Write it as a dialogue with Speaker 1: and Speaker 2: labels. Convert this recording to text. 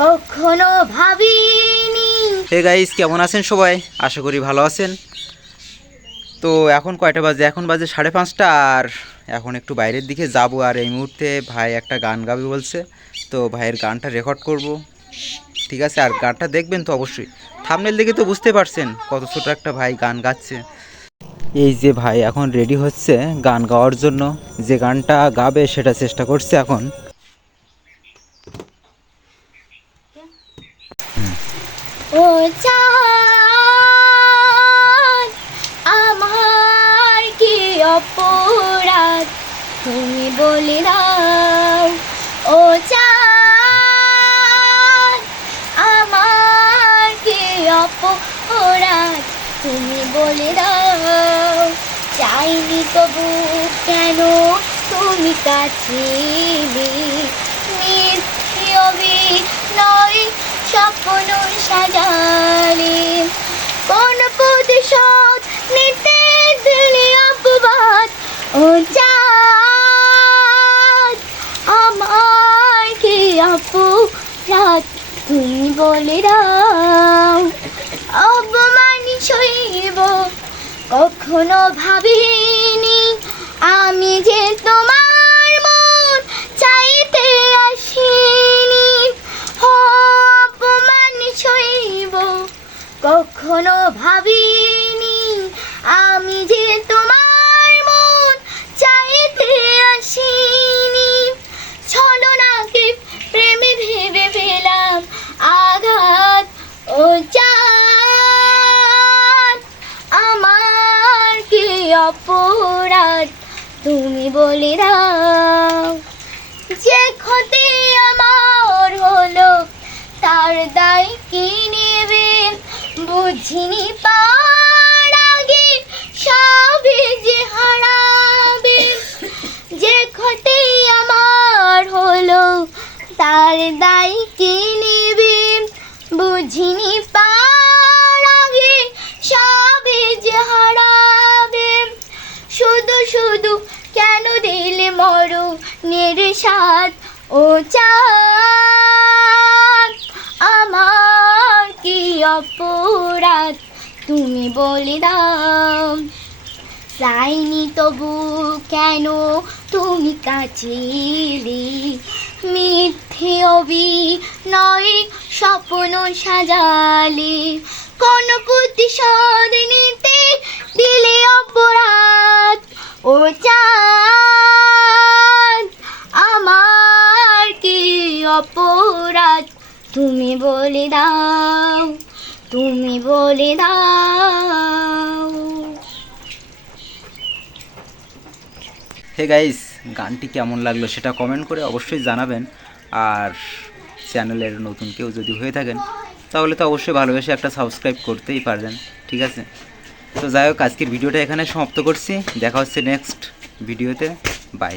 Speaker 1: কখনো ভাবিনি।
Speaker 2: Hey guys কেমন আছেন সবাই? আশা করি ভালো আছেন। তো এখন কয়টা বাজে? এখন বাজে সাড়ে পাঁচটা, আর এখন একটু বাইরের দিকে যাব, আর এই মুহূর্তে ভাই একটা গান গাবে বলছে। তো ভাইয়ের গানটা রেকর্ড করব। ঠিক আছে, আর গানটা দেখবেন তো অবশ্যই। থামনেল দেখে তো বুঝতে পারছেন কত ছোট একটা ভাই গান গাচ্ছে। এই যে ভাই এখন রেডি হচ্ছে গান গাওয়ার জন্য। যে গানটা গাবে সেটা চেষ্টা করছে এখন।
Speaker 1: ও চাঁদ, আমার কি অপরাধ? তুমি বলে দাও, ও আমার কি অপরাধ? তুমি বলে দাও, চাইনি তবু কেন তুমি কাছে মিথ্যে অভিনয় স্বপ্ন সাজালে। কোন প্রতিশোধ নিতে দিলে অপবাদ। ও আমার কি অপরাধ? তুমি বলে দাও। অপমান সইব, কখনো ভাবিনি। আমি যে তোমার মন চাইতে কখনো ভাবিনি আমি যে তোমার মন চাইতে আসিনি। ছলনাকে প্রেমে ভেবে পেলাম আঘাত ও চাঁদ আমার কি অপরাধ তুমি বলে দাও? যে ক্ষতি আমার হলো, তার দায় কি নেবে বুঝিনি পার আগে সবে যে হারাবে। যে ক্ষতি আমার হলো, তার দায় কি নেবে? বুঝিনি পার আগে সবে যে হারাবে। শুধু শুধু কেন দিলে মরু নির্সাদ ও চাঁদ অপরাধ তুমি বলে দাও। চাইনি তবু কেন তুমি কাছে? মিথ্যে অভিনয় স্বপ্ন সাজালে। কোন প্রতিশোধ নিতে দিলে অপরাধ। ও চাঁদ, আমার কি অপরাধ? তুমি বলে দাও। তুমি বলে দাও।
Speaker 2: হে গাইস, গানটি কেমন লাগল সেটা কমেন্ট করে অবশ্যই জানাবেন। আর চ্যানেলের নতুন কেউ যদি হয়ে থাকেন, তাহলে তো অবশ্যই ভালোবেসে একটা সাবস্ক্রাইব করতেই পারবেন, ঠিক আছে? তো যাই হোক, আজকের ভিডিওটা এখানে সমাপ্ত করছি। দেখা হচ্ছে নেক্সট ভিডিওতে বাই